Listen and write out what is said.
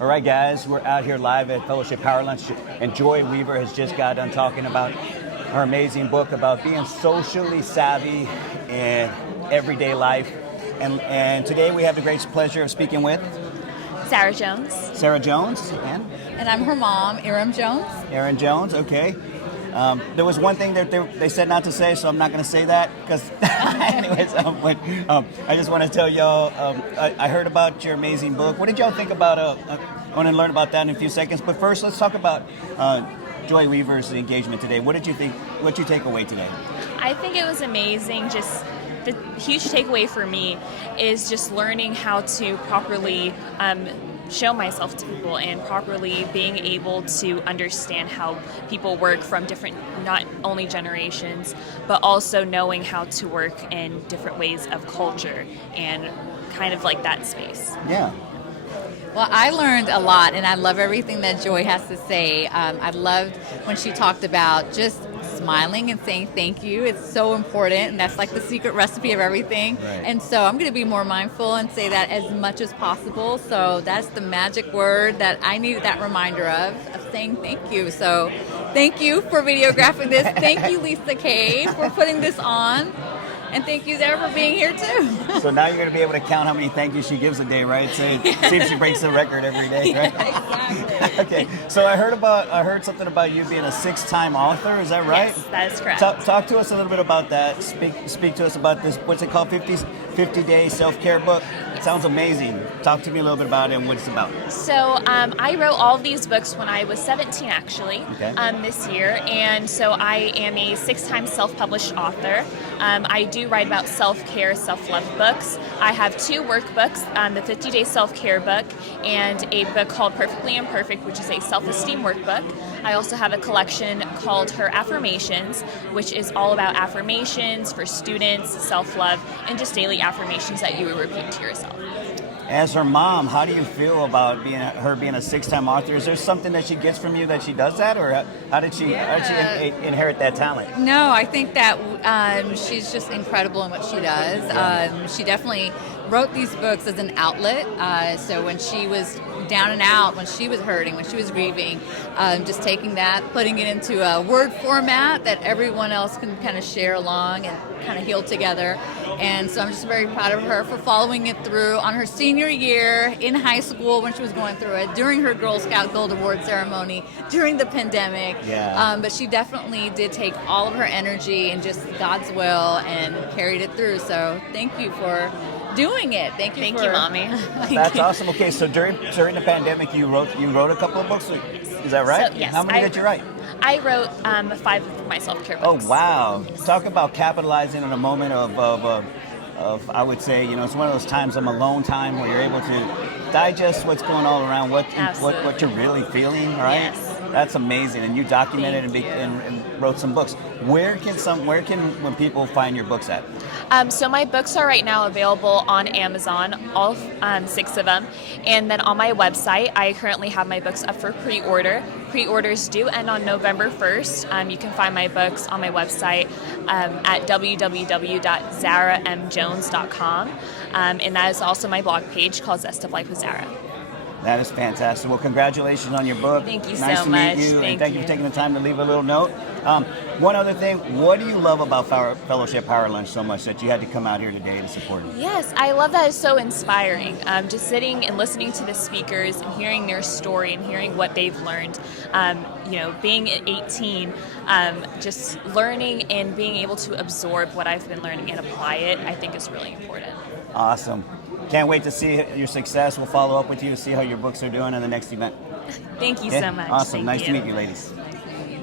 All right, guys, we're out here live at Fellowship Power Lunch, and Joy Weaver has just got done talking about her amazing book about being socially savvy in everyday life. And today we have the great pleasure of speaking with Sarah Jones. Sarah Jones, And I'm her mom, Erin Jones. Erin Jones, okay. There was one thing that they said not to say, so I'm not going to say that. Because, anyways, I just want to tell y'all, I heard about your amazing book. What did y'all think about? I want to learn about that in a few seconds. But first, let's talk about Joy Weaver's engagement today. What did you think? What did you take away today? I think it was amazing. Just the huge takeaway for me is just learning how to properly show myself to people and properly being able to understand how people work from different, not only generations, but also knowing how to work in different ways of culture and kind of like that space. Yeah. Well, I learned a lot, and I love everything that Joy has to say. I loved when she talked about just smiling and saying thank you. It's so important, and that's like the secret recipe of everything. Right. And so I'm going to be more mindful and say that as much as possible. So that's the magic word that I needed that reminder of saying thank you. So thank you for videographing this. Thank you, Lisa Kay, for putting this on. And thank you, Sarah, for being here, too. So now you're going to be able to count how many thank yous she gives a day, right? So see if she breaks the record every day, right? Yeah, exactly. Okay. So I heard something about you being a 6-time author. Is that right? Yes, that is correct. Talk to us a little bit about that. Speak to us about this. What's it called? 50-day self-care book. It sounds amazing. Talk to me a little bit about it and what it's about. So I wrote all of these books when I was 17, actually, this year. And so I am a 6-time self-published author. I do write about self-care, self-love books. I have 2 workbooks, the 50-day self-care book and a book called Perfectly Imperfect, which is a self-esteem workbook. I also have a collection called Her Affirmations, which is all about affirmations for students, self-love, and just daily affirmations that you would repeat to yourself. As her mom, how do you feel about her being a 6-time author? Is there something that she gets from you that she does that, or how did she inherit that talent? No, I think that she's just incredible in what she does. She definitely wrote these books as an outlet. So when she was down and out, when she was hurting, when she was grieving, just taking that, putting it into a word format that everyone else can kind of share along and kind of heal together. And so I'm just very proud of her for following it through on her senior year in high school when she was going through it, during her Girl Scout Gold Award ceremony, during the pandemic. Yeah. But she definitely did take all of her energy and just God's will and carried it through. So thank you for doing it. Thank you, Mommy. That's awesome. Okay, so during the pandemic, you wrote a couple of books. Is that right? So, yes, How many did you write? I wrote 5 of my self-care books. Oh wow! Talk about capitalizing on a moment of I would say, it's one of those times, a alone time where you're able to digest what's going all around, what you're really feeling, right? Yes. That's amazing, and you documented and wrote some books. Where can people find your books at? So my books are right now available on Amazon, all 6 of them. And then on my website, I currently have my books up for pre-order. Pre-orders do end on November 1st. You can find my books on my website at www.zaramjones.com. And that is also my blog page called Zest of Life with Zara. That is fantastic. Well, congratulations on your book. Thank you nice so to much. Meet you, and thank you you for taking the time to leave a little note. One other thing, what do you love about Fellowship Power Lunch so much that you had to come out here today to support it? Yes, I love that. It's so inspiring. Just sitting and listening to the speakers and hearing their story and hearing what they've learned. Being at 18, just learning and being able to absorb what I've been learning and apply it, I think is really important. Awesome. Can't wait to see your success. We'll follow up with you to see how your books are doing in the next event. Thank you so much. Awesome. Thank Nice you. to meet you, ladies.